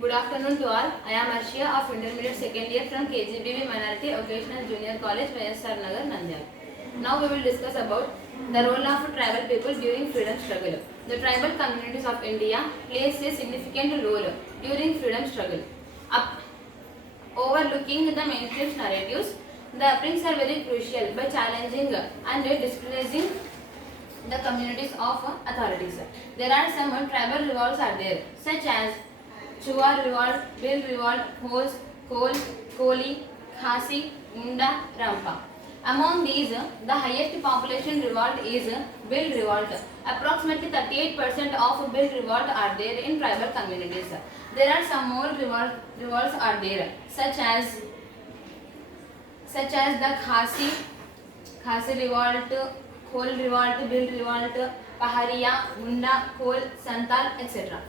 Good afternoon to all. I am Arshia of Intermediate Second Year from KGBV Minority Occasional Junior College, YSR Nagar, Nandyal. Now we will discuss about the role of tribal people during freedom struggle. The tribal communities of India plays a significant role during freedom struggle. Overlooking the mainstream narratives, the upbringings are very crucial by challenging and discouraging the communities of authorities. There are some tribal revolts are there, such as Chuar revolt, Bill revolt, Hos, Kol, Koli, Khasi, Munda, Rampa. Among these, the highest population revolt is Bill revolt. Approximately 38% of Bill revolt are there in tribal communities. There are some more revolts are there, such as the Khasi revolt, Kol revolt, Bill revolt, Pahariya, Munda, Kol, Santal, etc.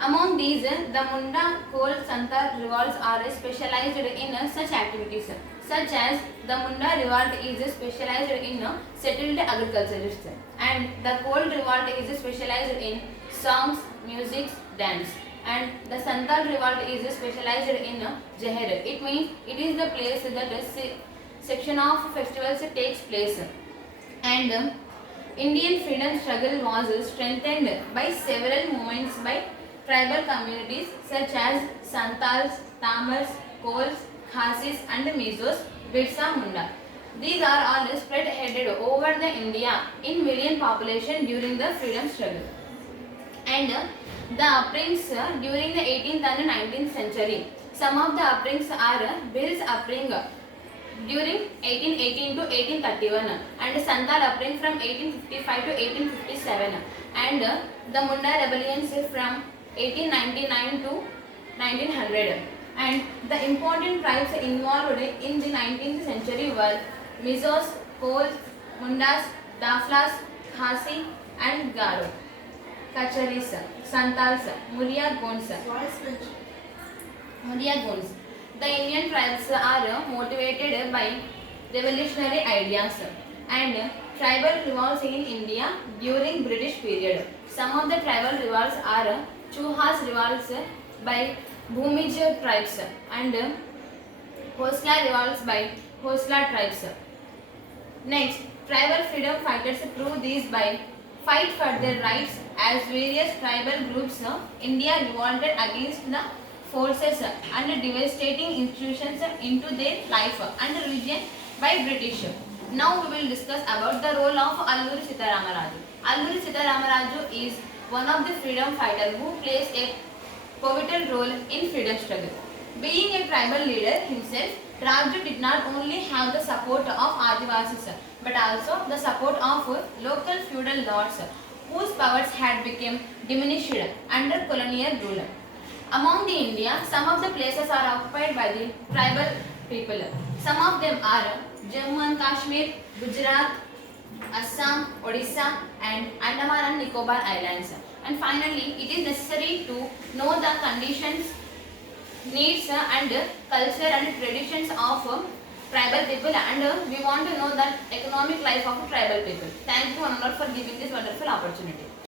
Among these, the Munda, Kol, Santal revolts are specialized in such activities, such as the Munda revolt is specialized in settled agriculturists, and the Kol revolt is specialized in songs, music, dance, and the Santal revolt is specialized in Jaher. It means it is the place that the section of festivals takes place. And Indian freedom struggle was strengthened by several movements by tribal communities such as Santals, Tamils, Kols, Khasis and Mizos, Birsa Munda. These are all spread headed over the India in million population during the freedom struggle. And the upbringings during the 18th and 19th century. Some of the upbringings are Bill's upbringing during 1818 to 1831 and Santal upbringing from 1855 to 1857 and the Munda rebellions from 1899 to 1900. And the important tribes involved in the 19th century were Mizos, Kols, Mundas, Daflas, Khasi and Garo, Kacharis, Santals, Muria Gons. The Indian tribes are motivated by revolutionary ideas and tribal revolts in India during British period. Some of the tribal revolts are Chuhas revolts by Bhumij tribes and Hosla revolts by Hosla tribes. Next, tribal freedom fighters prove these by fight for their rights as various tribal groups India revolted against the forces and devastating institutions into their life and religion by British. Now we will discuss about the role of Alluri Sitaramaraju. Alluri Sitaramaraju is one of the freedom fighters who plays a pivotal role in freedom struggle. Being a tribal leader himself, Raju did not only have the support of Adivasis but also the support of local feudal lords whose powers had become diminished under colonial rule. Among the India, some of the places are occupied by the tribal people. Some of them are Jammu and Kashmir, Gujarat, Assam, Odisha and Andaman and Nicobar Islands. And finally, it is necessary to know the conditions, needs and culture and traditions of tribal people, and we want to know the economic life of tribal people. Thank you, Anurag, for giving this wonderful opportunity.